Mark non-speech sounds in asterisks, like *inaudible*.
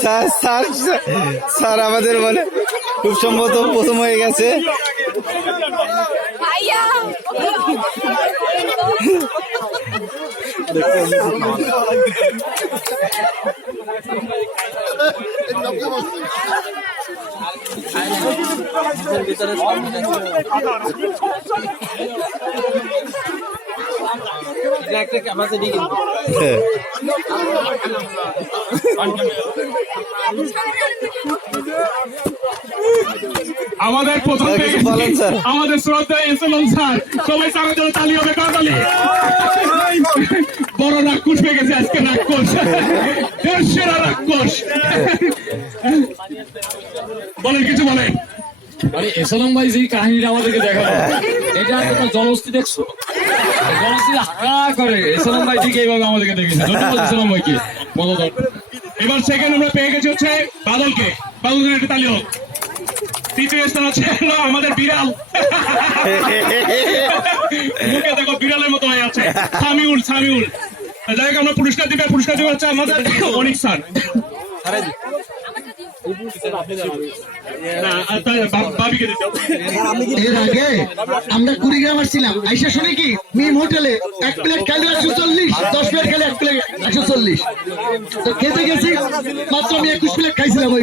Sir sir sir আমাদের বলে খুব সম্ভবত প্রথম হয়ে গেছে। আমাদের প্রথম। আমাদের শ্রদ্ধা এসেলন স্যার সবাই স্যারের জন্য তালি হবে কাতালি বড় রাক্ষস পেয়ে গেছে আজকে রাক্ষস। সেরা রাক্ষস। বলেন কিছু বলেন। মানে এসলম ভাই যে কাহিনীটা আমাদেরকে দেখাল এটা জনশ্রী দেখছ। করে। এসলম ভাই ঠিক এইভাবে আমাদেরকে দেখেছে। ধন্যবাদ এসলম ভাইকে মদত এবার সেকেন্ড আমরা পেয়ে গেছি হচ্ছে বাদলকে। বাদলকে একটা তালি হোক তৃতীয় স্থান আছে হলো আমাদের বিড়াল। *laughs* মুখে দেখো বিড়ালের মতো হয়ে আছে। সামিউল সামিউল। আমরা পুরস্কার দিবে পুরস্কার দিবে হচ্ছে আমাদের অনিক স্যার। আমরা কুড়িগ্রাম আসছিলাম। আইসা শুনে কি, মিম হোটেলে এক প্লেট খেলে একশো চল্লিশ, দশ প্লেট খেলে এক প্লেট একশো চল্লিশ। খেতে গেছি, মাত্র আমি একুশ প্লেট খাইছিলাম ওই